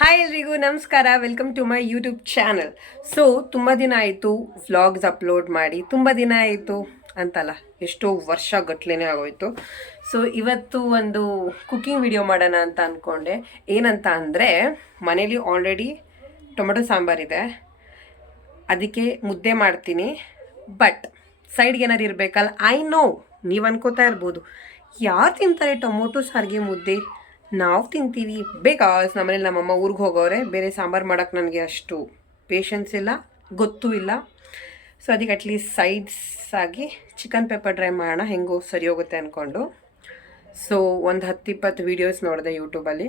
Hi ಎಲ್ರಿಗೂ ನಮಸ್ಕಾರ, welcome to my YouTube channel. So ತುಂಬ ದಿನ ಆಯಿತು ವ್ಲಾಗ್ಸ್ ಅಪ್ಲೋಡ್ ಮಾಡಿ, ತುಂಬ ದಿನ ಆಯಿತು ಅಂತಲ್ಲ, ಎಷ್ಟೋ ವರ್ಷ ಗಟ್ಲೆನೇ ಆಗೋಯ್ತು. ಸೊ ಇವತ್ತು ಒಂದು ಕುಕಿಂಗ್ ವಿಡಿಯೋ ಮಾಡೋಣ ಅಂತ ಅಂದ್ಕೊಂಡೆ. ಏನಂತ ಅಂದರೆ, ಮನೇಲಿ ಆಲ್ರೆಡಿ ಟೊಮೆಟೊ ಸಾಂಬಾರಿದೆ, ಅದಕ್ಕೆ ಮುದ್ದೆ ಮಾಡ್ತೀನಿ. ಬಟ್ ಸೈಡ್ಗೆ ಏನಾರು ಇರಬೇಕಲ್ಲ. ಐ ನೋ ನೀವು ಅನ್ಕೋತಾ ಇರ್ಬೋದು, ಯಾರು ತಿಂತಾರೆ ಟೊಮೊಟೊ ಸಾರಿಗೆ ಮುದ್ದೆ? ನಾವು ತಿಂತೀವಿ, ಬಿಕಾಸ್ ನಮ್ಮನೇಲಿ ನಮ್ಮಮ್ಮ ಊರಿಗೆ ಹೋಗೋರೆ. ಬೇರೆ ಸಾಂಬಾರು ಮಾಡೋಕ್ಕೆ ನನಗೆ ಅಷ್ಟು ಪೇಷನ್ಸ್ ಇಲ್ಲ, ಗೊತ್ತೂ ಇಲ್ಲ. ಸೊ ಅದಕ್ಕೆ ಅಟ್ಲೀಸ್ಟ್ ಸೈಡ್ಸ್ ಆಗಿ ಚಿಕನ್ ಪೆಪ್ಪರ್ ಡ್ರೈ ಮಾಡೋಣ, ಹೆಂಗೋ ಸರಿ ಹೋಗುತ್ತೆ ಅಂದ್ಕೊಂಡು. ಸೊ ಒಂದು 10-20 ವೀಡಿಯೋಸ್ ನೋಡಿದೆ ಯೂಟ್ಯೂಬಲ್ಲಿ.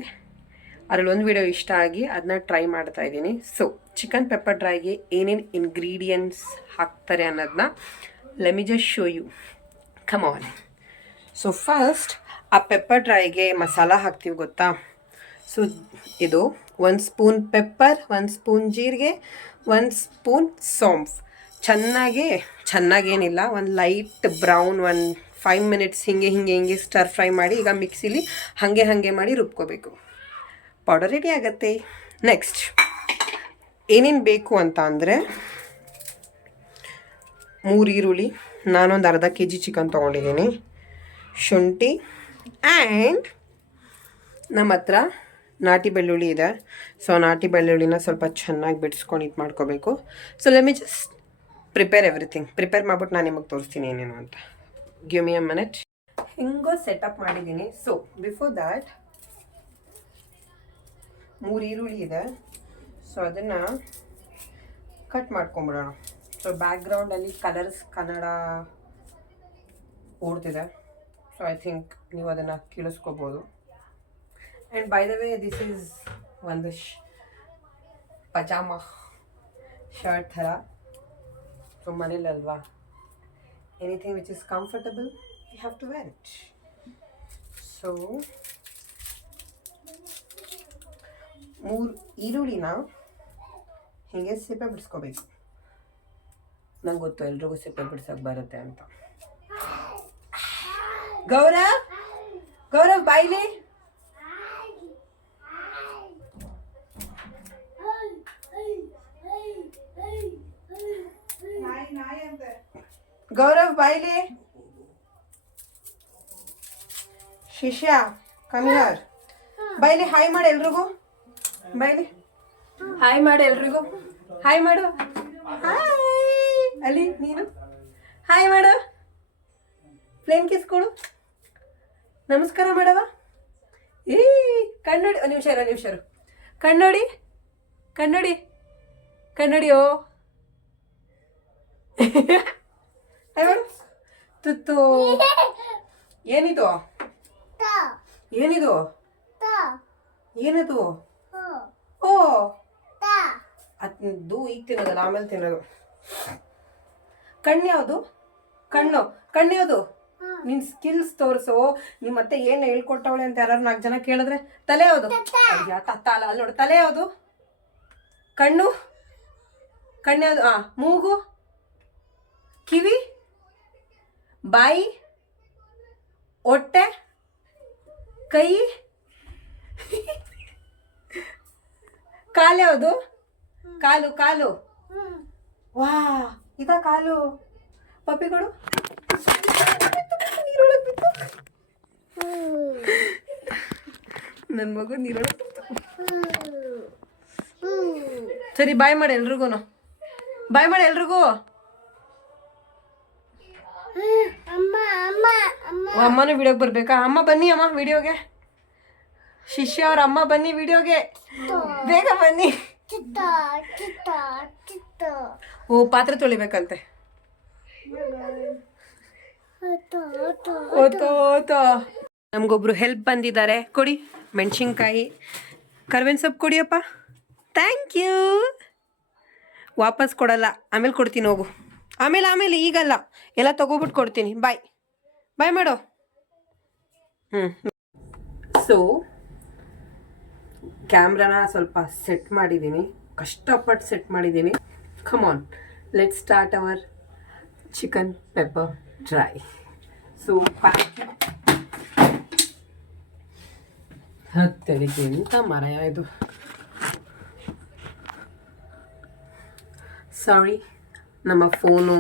ಅದರಲ್ಲಿ ಒಂದು ವೀಡಿಯೋ ಇಷ್ಟ ಆಗಿ ಅದನ್ನ ಟ್ರೈ ಮಾಡ್ತಾ ಇದ್ದೀನಿ. ಸೊ ಚಿಕನ್ ಪೆಪ್ಪರ್ ಡ್ರೈಗೆ ಏನೇನು ಇಂಗ್ರೀಡಿಯೆಂಟ್ಸ್ ಹಾಕ್ತಾರೆ ಅನ್ನೋದನ್ನ let me just show you. Come on. So first ಆ ಪೆಪ್ಪರ್ ಡ್ರೈಗೆ ಮಸಾಲ ಹಾಕ್ತೀವಿ, ಗೊತ್ತಾ? ಸೊ ಇದು 1 ಸ್ಪೂನ್ ಪೆಪ್ಪರ್, 1 ಸ್ಪೂನ್ ಜೀರಿಗೆ, 1 ಸ್ಪೂನ್ ಸೋಂಫ್. ಚೆನ್ನಾಗೇನಿಲ್ಲ, ಒಂದು ಲೈಟ್ ಬ್ರೌನ್ 5 ಮಿನಿಟ್ಸ್ ಹಿಂಗೆ ಸ್ಟರ್ ಫ್ರೈ ಮಾಡಿ, ಈಗ ಮಿಕ್ಸಿಲಿ ಹಾಗೆ ಮಾಡಿ ರುಬ್ಕೋಬೇಕು. ಪೌಡರ್ ರೆಡಿ ಆಗುತ್ತೆ. ನೆಕ್ಸ್ಟ್ ಏನೇನು ಬೇಕು ಅಂತ ಅಂದರೆ, 3 ಈರುಳ್ಳಿ, ನಾನೊಂದು ಅರ್ಧ kg ಚಿಕನ್ ತೊಗೊಂಡಿದ್ದೀನಿ, ಶುಂಠಿ, ಆ್ಯಂಡ್ ನಮ್ಮ ಹತ್ರ ನಾಟಿ ಬೆಳ್ಳುಳ್ಳಿ ಇದೆ. ಸೊ ನಾಟಿ ಬೆಳ್ಳುಳ್ಳಿನ ಸ್ವಲ್ಪ ಚೆನ್ನಾಗಿ ಬಿಡಿಸ್ಕೊಂಡು ಇದು ಮಾಡ್ಕೋಬೇಕು. So let me just prepare everything. Prepare ಮಾಡ್ಬಿಟ್ಟು ನಾನು ನಿಮಗೆ ತೋರಿಸ್ತೀನಿ ಏನೇನು ಅಂತ. Give me a minute. ಹಿಂಗೋ ಸೆಟಪ್ ಮಾಡಿದ್ದೀನಿ. ಸೊ ಬಿಫೋರ್ ದ್ಯಾಟ್ 3 ಈರುಳ್ಳಿ ಇದೆ, ಸೊ ಅದನ್ನು ಕಟ್ ಮಾಡ್ಕೊಂಬಿಡೋಣ. ಸೊ ಬ್ಯಾಕ್ಗ್ರೌಂಡಲ್ಲಿ ಕಲರ್ಸ್ ಕನ್ನಡ ಓಡ್ತಿದೆ, ಸೊ ಐ ಥಿಂಕ್ ನೀವು ಅದನ್ನು ಕೇಳಿಸ್ಕೋಬೋದು. And by the way, this is ಒಂದು ಪಜಾಮ ಶರ್ಟ್ ಥರ. ಸೊ ಮನೇಲಲ್ವಾ, anything which is comfortable you have to wear it. So 3 ಈರುಳ್ಳಿನ ಹೀಗೆ ಸಿಪ್ಪೆ ಬಿಡಿಸ್ಕೋಬೇಕು. ನಂಗೆ ಗೊತ್ತು ಎಲ್ರಿಗೂ ಸಿಪ್ಪೆ ಬಿಡ್ಸೋಕೆ ಬರುತ್ತೆ ಅಂತ. ಗೌರವ್ ಬಾಯ್ಲಿ. ಗೌರವ್ ಬಾಯ್ಲಿ. ಶಿಷ್ಯ ಕಮ್ ಹಿಯರ್. ಬಾಯ್ಲಿ ಹಾಯ್ ಮಾಡಿ ಎಲ್ರಿಗೂ. ಬಾಯ್ಲಿ ಹಾಯ್ ಮಾಡಿ ಎಲ್ರಿಗೂ. ಹಾಯ್ ಮಾಡು. ಹಾಯ್ ಅಲ್ಲಿ ನೀನು ಹಾಯ್ ಮಾಡು. ಪ್ಲೇನ್ ಕಿಸ್ ಕೊಡು. ನಮಸ್ಕಾರ ಮಾಡವ. ಏ ಕಣ್ಣೋಡಿ. ಒಂದು ನಿಮಿಷ ಇರು. ಕಣ್ಣೋಡಿ. ಓ ಹಾಯ್ ಮಾಡು. ತುತ್ತು. ಏನಿದು ಏನದು? ಓ ಅದು ಈಗ ತಿನ್ನೋದಲ್ಲ, ಆಮೇಲೆ ತಿನ್ನೋದು. ಕಣ್ಣು ಯಾವುದು? ಕಣ್ಣು ಯಾವುದು? ನಿನ್ನ ಸ್ಕಿಲ್ಸ್ ತೋರಿಸು. ನಿಮ್ಮ ಮತ್ತೆ ಏನು ಹೇಳ್ಕೊಟ್ಟವಳೆ ಅಂತ ಯಾರು 4 ಜನ ಕೇಳಿದ್ರೆ. ತಲೆ ಯಾವುದು? ತತ್ತ ಅಲ್ಲ, ಅಲ್ಲಿ ನೋಡು. ತಲೆ ಯಾವುದು? ಕಣ್ಣು ಯಾವುದು? ಮೂಗು, ಕಿವಿ, ಬಾಯಿ, ಹೊಟ್ಟೆ, ಕೈ, ಕಾಲು ಯಾವುದು? ಕಾಲು. ವಾ, ಇದ ಕಾಲು. ಪಪ್ಪಿಗಳು. ನನ್ನ ಮಗು ನೀರೊಳಗೆ. ಸರಿ, ಬಾಯ್ ಮಾಡಿ ಎಲ್ರಿಗೂ. ಅಮ್ಮನೂ ವಿಡಿಯೋಗೆ ಬರ್ಬೇಕಾ? ಅಮ್ಮ ಬನ್ನಿ, ಅಮ್ಮ ವಿಡಿಯೋಗೆ. ಶಿಷ್ಯ ಅವ್ರ ಅಮ್ಮ ಬನ್ನಿ ವಿಡಿಯೋಗೆ, ಬೇಗ ಬನ್ನಿ. ಓ, ಪಾತ್ರೆ ತೊಳಿಬೇಕಂತೆ. ನಮಗೊಬ್ರು ಹೆಲ್ಪ್ ಬಂದಿದ್ದಾರೆ. ಕೊಡಿ, ಮೆಣಸಿನ್ಕಾಯಿ, ಕರ್ಬೇವಿನ ಸೊಪ್ಪು ಕೊಡಿಯಪ್ಪ. Thank you. ವಾಪಸ್ ಕೊಡಲ್ಲ, ಆಮೇಲೆ ಕೊಡ್ತೀನಿ, ಹೋಗು. ಆಮೇಲೆ ಈಗಲ್ಲ, ಎಲ್ಲ ತಗೋಬಿಟ್ಟು ಕೊಡ್ತೀನಿ. ಬಾಯ್ ಮಾಡು. ಸೊ ಕ್ಯಾಮ್ರಾನ ಸ್ವಲ್ಪ ಸೆಟ್ ಮಾಡಿದ್ದೀನಿ, ಕಷ್ಟಪಟ್ಟು ಸೆಟ್ ಮಾಡಿದ್ದೀನಿ. Come on, let start our chicken pepper dry. So ಹತ್ತಡಿಕೆ ಅಂತ ಮರ ಇದು. ಸಾರಿ, ನಮ್ಮ ಫೋನು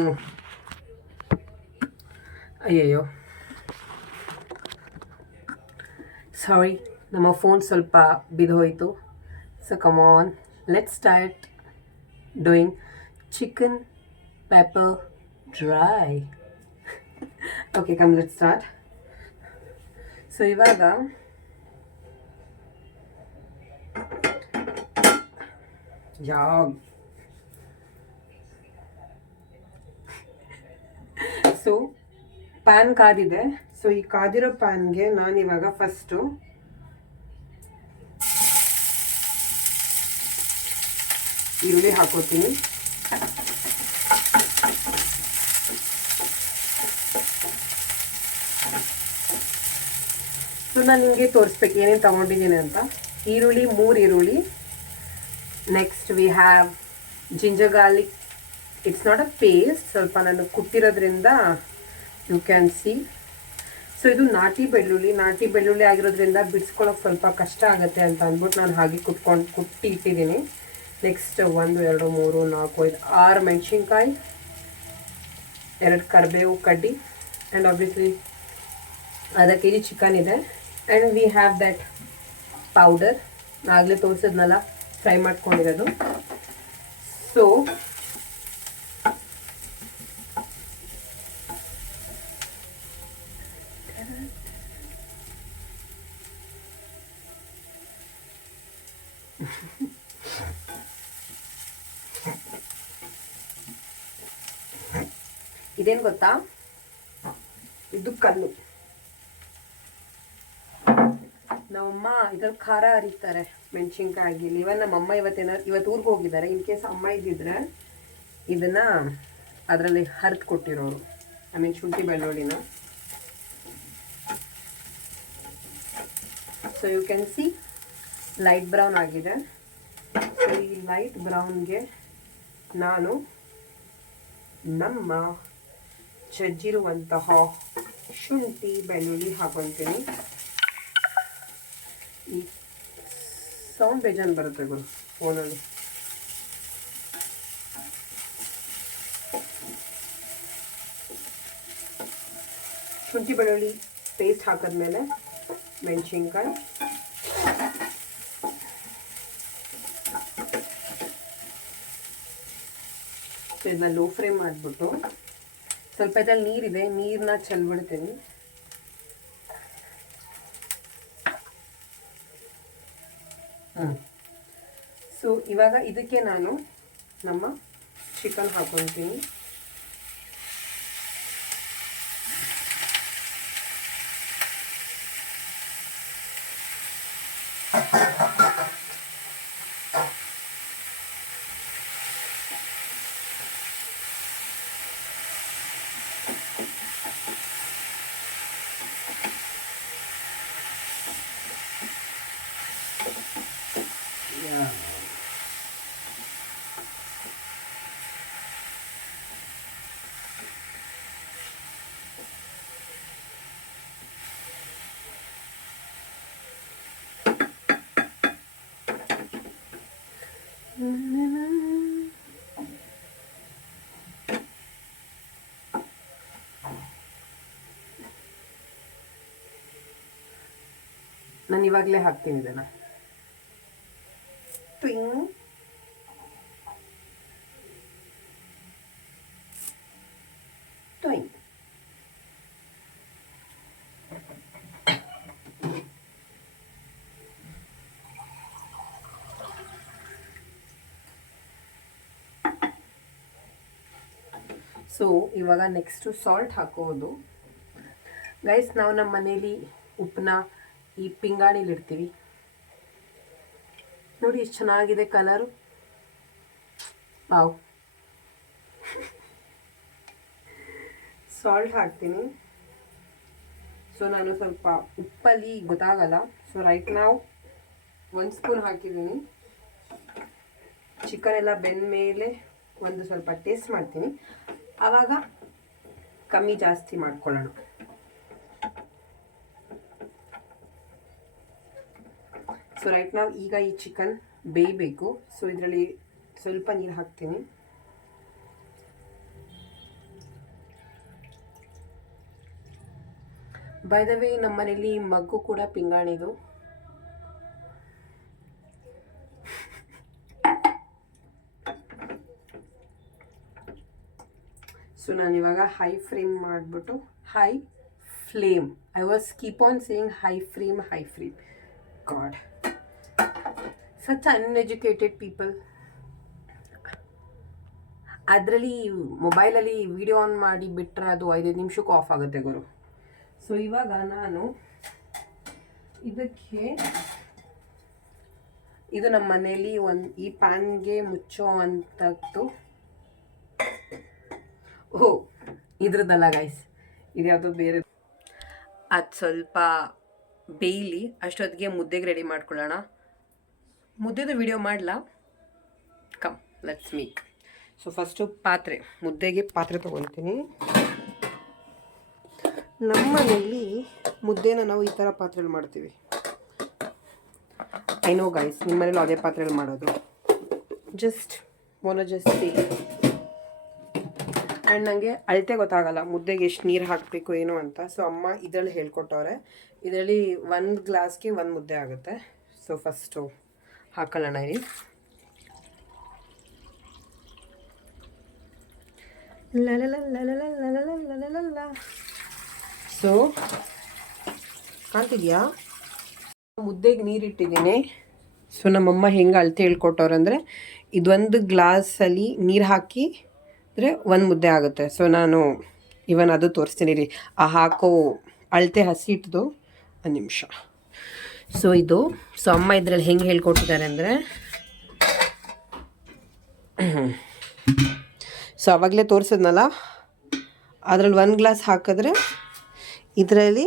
ಅಯ್ಯಯ್ಯೋ ಸಾರಿ, ನಮ್ಮ ಫೋನ್ ಸ್ವಲ್ಪ ಬಿದ್ದೋಯ್ತು. So come on, let's start doing chicken pepper dry. Okay, come let's start. So ಇವಾಗ ಸೊ ಪ್ಯಾನ್ ಕಾದಿದೆ. ಸೊ ಈ ಕಾದಿರೋ ಪ್ಯಾನ್ಗೆ ನಾನಿವಾಗ ಫಸ್ಟು ಈರುಳ್ಳಿ ಹಾಕೋತೀನಿ. ಸೊ ನಾನು ನಿಮಗೆ ತೋರಿಸ್ಬೇಕು ಏನೇನು ತೊಗೊಂಡಿದ್ದೀನಿ ಅಂತ. ಈರುಳ್ಳಿ 3 ಈರುಳ್ಳಿ. Next we have ginger garlic. It's not a paste, ಸ್ವಲ್ಪ ನಾನು ಕುಟ್ಟಿರೋದ್ರಿಂದ ಯು ಕ್ಯಾನ್ ಸಿ. ಸೊ ಇದು ನಾಟಿ ಬೆಳ್ಳುಳ್ಳಿ ಆಗಿರೋದ್ರಿಂದ ಬಿಡಿಸ್ಕೊಳ್ಳೋಕೆ ಸ್ವಲ್ಪ ಕಷ್ಟ ಆಗುತ್ತೆ ಅಂತ ಅಂದ್ಬಿಟ್ಟು ನಾನು ಹಾಗೆ ಕುಟ್ಟಿ ಇಟ್ಟಿದ್ದೀನಿ. ನೆಕ್ಸ್ಟ್ 1 2 3 4 5 6 ಮೆಣಸಿನ್ಕಾಯಿ, 2 ಕರಿಬೇವು ಕಡ್ಡಿ, ಆ್ಯಂಡ್ ಆಬ್ವಿಯಸ್ಲಿ ಅರ್ಧ kg ಚಿಕನ್ ಇದೆ. And we have that powder, ಆಗಲೇ ತೋರಿಸಿದ್ನಲ್ಲ ಫ್ರೈ ಮಾಡ್ಕೊಂಡಿರೋದು. ಸೊ ಇದೇನು ಗೊತ್ತಾ, ಇದು ಕಲ್ಲು. ನಮ್ಮಮ್ಮ ಇದ್ರಲ್ಲಿ ಖಾರ ಹರಿತಾರೆ ಮೆಣಸಿನ್ಕಾಯಿ ಆಗಿಲ್ಲ. ಇವನ್ ನಮ್ಮಮ್ಮ ಇವತ್ತು ಊರಿಗೆ ಹೋಗಿದ್ದಾರೆ. ಇನ್ ಕೇಸ್ ಅಮ್ಮ ಇದ್ದಿದ್ರೆ ಇದನ್ನು ಅದರಲ್ಲಿ ಹರಿದು ಕೊಟ್ಟಿರೋರು, ಐ ಮೀನ್ ಶುಂಠಿ ಬೆಳ್ಳುಳ್ಳಿನ. So you can see light brown ಆಗಿದೆ. ಸೊ ಈ ಲೈಟ್ ಬ್ರೌನ್ಗೆ ನಾನು ನಮ್ಮ ಜಜ್ಜಿರುವಂತಹ ಶುಂಠಿ ಬೆಳ್ಳುಳ್ಳಿ ಹಾಕೊತೀನಿ. ಈ ಸೌಂಡ್ ಬೇಜಾನ್ ಬರುತ್ತೆ ಗುರು ಫೋನಲ್ಲಿ. ಶುಂಠಿ ಬೆಳ್ಳುಳ್ಳಿ ಪೇಸ್ಟ್ ಹಾಕಿದ್ಮೇಲೆ ಮೆಣಸಿನ್ಕಾಯಿ, ಸೊ ಇದನ್ನ ಲೋ ಫ್ಲೇಮ್ ಮಾಡಿಬಿಟ್ಟು ಸ್ವಲ್ಪ ಇದ್ರಲ್ಲಿ ನೀರಿದೆ, ನೀರನ್ನ ಚೆಲ್ಬಿಡ್ತೀನಿ. ಸೊ ಇವಾಗ ಇದಕ್ಕೆ ನಾನು ನಮ್ಮ ಚಿಕನ್ ಹಾಕೊತೀನಿ. ನಾನು ಇವಾಗಲೇ ಹಾಕ್ತೀನಿ ಇದನ್ನು. ಟ್ವಿಂಗ್ ಟ್ವಿಂಗ್. ಸೊ ಇವಾಗ ನೆಕ್ಸ್ಟು ಸಾಲ್ಟ್ ಹಾಕೋದು. ಗೈಸ್, ನಾವು ನಮ್ಮ ಮನೇಲಿ ಉಪ್ಪನ್ನ ಈ ಪಿಂಗಾಣಿಲಿಡ್ತೀವಿ. ನೋಡಿ ಎಷ್ಟು ಚೆನ್ನಾಗಿದೆ ಕಲರು. ವಾವ್. ಸಾಲ್ಟ್ ಹಾಕ್ತೀನಿ. ಸೊ ನಾನು ಸ್ವಲ್ಪ ಉಪ್ಪಲ್ಲಿ ಗೊತ್ತಾಗಲ್ಲ. ಸೊ ರೈಟ್ ನಾವು 1 ಸ್ಪೂನ್ ಹಾಕಿದ್ದೀನಿ. ಚಿಕನ್ ಎಲ್ಲ ಬೆಂದ ಮೇಲೆ ಒಂದು ಸ್ವಲ್ಪ ಟೇಸ್ಟ್ ಮಾಡ್ತೀನಿ, ಆವಾಗ ಕಮ್ಮಿ ಜಾಸ್ತಿ ಮಾಡ್ಕೊಳ್ಳೋಣ. ಸೊ ರೈಟ್ ನಾವು ಈಗ ಈ ಚಿಕನ್ ಬೇಯಬೇಕು. ಸೊ ಇದರಲ್ಲಿ ಸ್ವಲ್ಪ ನೀರು ಹಾಕ್ತೀನಿ. ಬೈ ದ ವೇ ನಮ್ಮ ಮನೇಲಿ ಮಗ್ಗು ಕೂಡ ಪಿಂಗಾಣಿದು. ಸೊ ನಾನಿವಾಗ ಹೈ ಫ್ಲೇಮ್ ಮಾಡಿಬಿಟ್ಟು I was keep on saying high flame god, such uneducated people. ಅದರಲ್ಲಿ ಮೊಬೈಲಲ್ಲಿ ವಿಡಿಯೋ ಆನ್ ಮಾಡಿ ಬಿಟ್ಟರೆ ಅದು 5 ನಿಮಿಷಕ್ಕೂ ಆಫ್ ಆಗುತ್ತೆ ಗುರು. ಸೊ ಇವಾಗ ನಾನು ಇದಕ್ಕೆ, ಇದು ನಮ್ಮ ಮನೇಲಿ ಈ ಪ್ಯಾನ್ಗೆ ಮುಚ್ಚೋ ಅಂಥದ್ದು. ಓಹ್, ಇದ್ರದ್ದಲ್ಲ ಗೈಸ್, ಇದು ಯಾವುದೋ ಬೇರೆ. ಅದು ಸ್ವಲ್ಪ ಬೇಯಲಿ, ಅಷ್ಟೊತ್ತಿಗೆ ಮುದ್ದೆಗೆ ರೆಡಿ ಮಾಡ್ಕೊಳ್ಳೋಣ. ಮುದ್ದೆದು ವಿಡಿಯೋ ಮಾಡಲಾ? Come let's make. So first ಮುದ್ದೆಗೆ ಪಾತ್ರೆ ತೊಗೊತೀನಿ. ನಮ್ಮ ಮನೆಯಲ್ಲಿ ಮುದ್ದೆನ ನಾವು ಈ ಥರ ಪಾತ್ರೆಯಲ್ಲಿ ಮಾಡ್ತೀವಿ. ಐ ನೋ ಗೈಸ್, ನಿಮ್ಮ ಮನೇಲಿ ಅದೇ ಪಾತ್ರೆಯಲ್ಲಿ ಮಾಡೋದು. Just say. ಆ್ಯಂಡ್ ನನಗೆ ಅಳತೆ ಗೊತ್ತಾಗಲ್ಲ ಮುದ್ದೆಗೆ ಎಷ್ಟು ನೀರು ಹಾಕಬೇಕು ಏನು ಅಂತ. ಸೊ ಅಮ್ಮ ಇದರಲ್ಲಿ ಹೇಳ್ಕೊಟ್ಟವ್ರೆ. ಇದರಲ್ಲಿ 1 ಗ್ಲಾಸ್ಗೆ 1 ಮುದ್ದೆ ಆಗುತ್ತೆ. ಸೊ ಫಸ್ಟು ಹಾಕೊಳ್ಳೋಣ ಇಲ್ಲಿ. ಸೊ ಕಾಣ್ತಿದ್ಯಾ, ಮುದ್ದೆಗೆ ನೀರಿಟ್ಟಿದ್ದೀನಿ. ಸೊ ನಮ್ಮಮ್ಮ ಹೆಂಗೆ ಅಳತೆ ಹೇಳ್ಕೊಟ್ಟವ್ರಂದರೆ, ಇದೊಂದು ಗ್ಲಾಸಲ್ಲಿ ನೀರು ಹಾಕಿ ಅಂದರೆ 1 ಮುದ್ದೆ ಆಗುತ್ತೆ. ಸೊ ನಾನು ಇವನ್ ಅದು ತೋರಿಸ್ತೀನಿ ರೀ, ಆ ಹಾಕೋ ಅಳತೆ ಹಸಿಟ್ದು 1 ನಿಮಿಷ. ಸೊ ಅಮ್ಮ ಇದರಲ್ಲಿ ಹೆಂಗೆ ಹೇಳ್ಕೊಟ್ಟಿದ್ದಾರೆ ಅಂದರೆ, ಸೊ ಆವಾಗಲೇ ತೋರಿಸಿದ್ನಲ್ಲ, ಅದರಲ್ಲಿ 1 ಗ್ಲಾಸ್ ಹಾಕಿದ್ರೆ ಇದರಲ್ಲಿ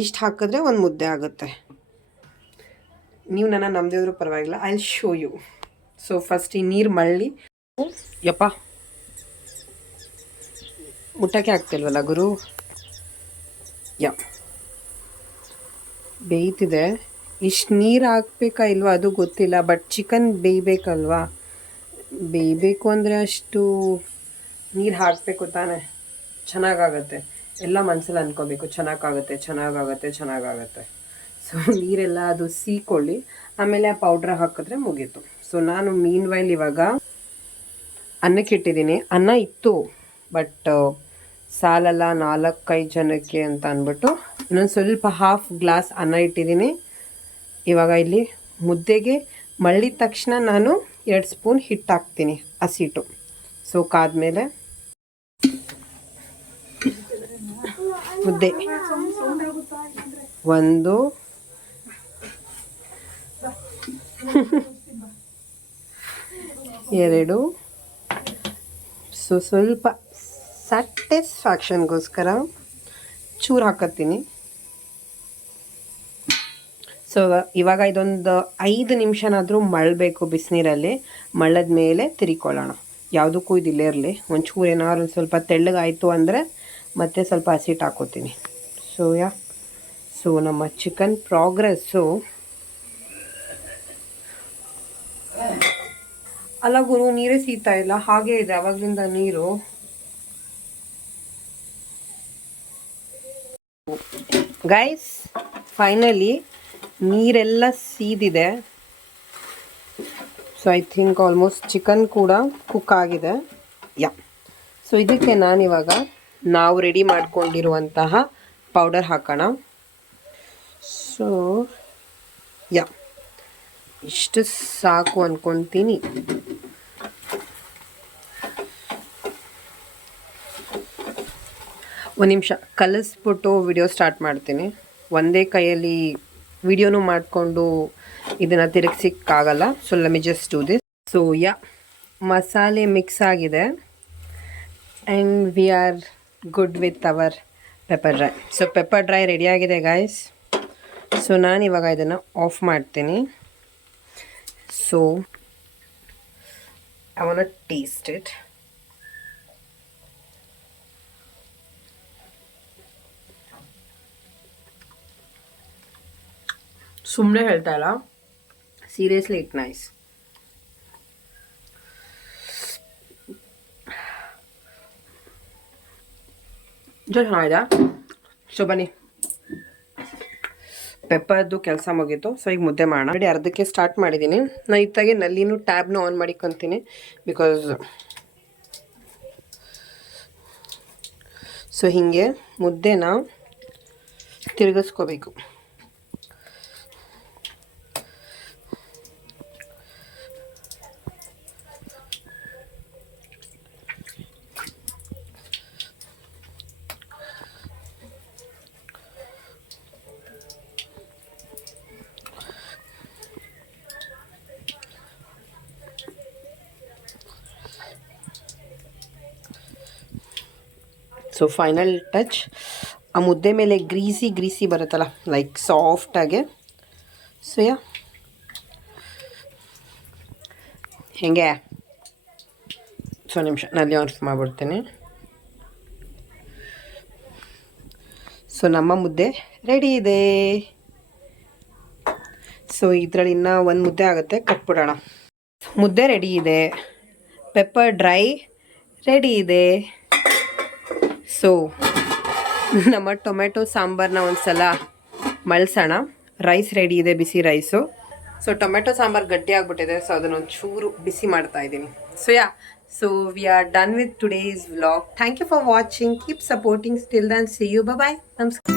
ಇಷ್ಟು ಹಾಕಿದ್ರೆ 1 ಮುದ್ದೆ ಆಗುತ್ತೆ. ನೀವು ನನ್ನ ನಂಬದಿದ್ರು ಪರವಾಗಿಲ್ಲ, I will show you. So first ಈ ನೀರು ಮಳ್ಳಿ, ಯಪ್ಪ ಮುಟ್ಟಕ್ಕೆ ಆಗ್ತಿಲ್ವಲ್ಲ ಗುರು, ಬೇಯ್ತಿದೆ. ಇಷ್ಟು ನೀರು ಹಾಕ್ಬೇಕಾ ಇಲ್ವಾ ಅದು ಗೊತ್ತಿಲ್ಲ, ಬಟ್ ಚಿಕನ್ ಬೇಯಬೇಕಲ್ವಾ, ಬೇಯಬೇಕು ಅಂದರೆ ಅಷ್ಟು ನೀರು ಹಾಕಬೇಕು ತಾನೆ, ಚೆನ್ನಾಗಾಗತ್ತೆ. ಎಲ್ಲ ಮನಸ್ಸಲ್ಲಿ ಅಂದ್ಕೋಬೇಕು, ಚೆನ್ನಾಗಾಗತ್ತೆ. ಸೊ ನೀರೆಲ್ಲ ಅದು ಸೀಕೊಳ್ಳಿ, ಆಮೇಲೆ ಆ ಪೌಡ್ರ್ ಹಾಕಿದ್ರೆ ಮುಗೀತು. ಸೊ ನಾನು ಮೀನ್ ವೈಲ್ ಇವಾಗ ಅನ್ನಕ್ಕೆ ಇಟ್ಟಿದ್ದೀನಿ. ಅನ್ನ ಇತ್ತು, ಬಟ್ ಸಾಲಲ್ಲ 4-5 ಜನಕ್ಕೆ ಅಂತ ಅಂದ್ಬಿಟ್ಟು ಇನ್ನೊಂದು ಸ್ವಲ್ಪ 1/2 ಗ್ಲಾಸ್ ಅನ್ನ ಇಟ್ಟಿದ್ದೀನಿ. ಇವಾಗ ಇಲ್ಲಿ ಮುದ್ದೆಗೆ ಮಳ್ಳಿದ ತಕ್ಷಣ ನಾನು 2 ಸ್ಪೂನ್ ಹಿಟ್ಟು ಹಾಕ್ತೀನಿ, ಹಸಿಟ್ಟು. ಸೊ ಕಾದ್ಮೇಲೆ ಮುದ್ದೆ 1 2. ಸೊ ಸ್ವಲ್ಪ ಸ್ಯಾಟಿಸ್ಫ್ಯಾಕ್ಷನ್ಗೋಸ್ಕರ ಚೂರು ಹಾಕತ್ತೀನಿ. ಸೊ ಇವಾಗ ಇದೊಂದು 5 ನಿಮಿಷನಾದರೂ ಮಳ್ಳಬೇಕು ಬಿಸಿನೀರಲ್ಲಿ. ಮಳ್ಳದ ಮೇಲೆ ತಿರ್ಕೊಳ್ಳೋಣ. ಯಾವುದಕ್ಕೂ ಇದಿಲ್ಲೇ ಇರಲಿ. ಒಂಚೂರು ಏನಾದ್ರು ಸ್ವಲ್ಪ ತೆಳ್ಳಗಾಯಿತು ಅಂದರೆ ಮತ್ತೆ ಸ್ವಲ್ಪ ಹಸಿಟ್ಟು ಹಾಕೋತೀನಿ. ಸೊ ನಮ್ಮ ಚಿಕನ್ ಪ್ರೋಗ್ರೆಸ್ಸು ಅಲ್ಲ ಗುರು, ನೀರೇ ಸೀತಾ ಇಲ್ಲ, ಹಾಗೇ ಇದೆ ಅವಾಗಲಿಂದ ನೀರು. ಗೈಸ್, ಫೈನಲಿ ನೀರೆಲ್ಲ ಸೀದಿದೆ. So I think almost chicken ಕೂಡ ಕುಕ್ ಆಗಿದೆ. ಸೊ ಇದಕ್ಕೆ ನಾನಿವಾಗ ನಾವು ರೆಡಿ ಮಾಡ್ಕೊಂಡಿರುವಂತಹ ಪೌಡರ್ ಹಾಕೋಣ. ಸೊ ಇಷ್ಟು ಸಾಕು ಅಂದ್ಕೊತೀನಿ. ಒಂದು ನಿಮಿಷ ಕಲಿಸ್ಬಿಟ್ಟು ವಿಡಿಯೋ ಸ್ಟಾರ್ಟ್ ಮಾಡ್ತೀನಿ. ಒಂದೇ ಕೈಯಲ್ಲಿ ವಿಡಿಯೋನೂ ಮಾಡಿಕೊಂಡು ಇದನ್ನು ತಿರುಗಿಸಿಕ್ಕಾಗಲ್ಲ. So let me just do this. So ಮಸಾಲೆ ಮಿಕ್ಸ್ ಆಗಿದೆ and we are good with our pepper dry. So pepper dry ರೆಡಿಯಾಗಿದೆ ಗಾಯ್ಸ್. ಸೊ ನಾನಿವಾಗ ಇದನ್ನು ಆಫ್ ಮಾಡ್ತೀನಿ. So I want to taste it. ಸುಮ್ಮನೆ ಹೇಳ್ತಾ ಇಲ್ಲ, ಸೀರಿಯಸ್ಲಿ ಇಟ್ ನೈಸ್. ಚೆನ್ನಾಗಿದೆ. ಸೊ ಬನ್ನಿ, ಪೆಪ್ಪರ್ದು ಕೆಲಸ ಮುಗೀತು. ಸೊ ಈಗ ಮುದ್ದೆ ಮಾಡೋಣ. ಆಲ್ರೆಡಿ ಅರ್ಧಕ್ಕೆ ಸ್ಟಾರ್ಟ್ ಮಾಡಿದ್ದೀನಿ. ನಾನು ಇತ್ತಾಗೆ ನಲ್ಲಿನೂ ಟ್ಯಾಬ್ನ ಆನ್ ಮಾಡಿಕೊಂತೀನಿ, ಬಿಕಾಸ್ ಸೊ ಹೀಗೆ ಮುದ್ದೆನ ತಿರುಗಿಸ್ಕೋಬೇಕು. ಸೊ ಫೈನಲ್ ಟಚ್, ಆ ಮುದ್ದೆ ಮೇಲೆ ಗ್ರೀಸಿ ಬರುತ್ತಲ್ಲ, ಲೈಕ್ ಸಾಫ್ಟಾಗೆ. ಸೊ ಯಾ ಹೇಗೆ ಸೊ ನಿಮಿಷ ನಲ್ಲಿ ಆನ್ ಮಾಡಿಬಿಡ್ತೀನಿ. ಸೊ ನಮ್ಮ ಮುದ್ದೆ ರೆಡಿ ಇದೆ. ಸೊ ಇದರಲ್ಲಿ ಇನ್ನೂ ಒಂದು ಮುದ್ದೆ ಆಗುತ್ತೆ, ಕಟ್ಬಿಡೋಣ. ಮುದ್ದೆ ರೆಡಿ ಇದೆ, ಪೆಪ್ಪರ್ ಡ್ರೈ ರೆಡಿ ಇದೆ. ಸೊ ನಮ್ಮ ಟೊಮೆಟೊ ಸಾಂಬಾರನ್ನ ಒಂದು ಸಲ ಮಳ್ಸೋಣ. ರೈಸ್ ರೆಡಿ ಇದೆ, ಬಿಸಿ ರೈಸು. ಸೊ ಟೊಮೆಟೊ ಸಾಂಬಾರು ಗಟ್ಟಿ ಆಗಿಬಿಟ್ಟಿದೆ, ಸೊ ಅದನ್ನೊಂದು ಚೂರು ಬಿಸಿ ಮಾಡ್ತಾ ಇದ್ದೀನಿ. So yeah, so we are done with today's vlog. Thank you for watching. Keep supporting. Still then see you. Bye. ನಮಸ್ಕಾರ.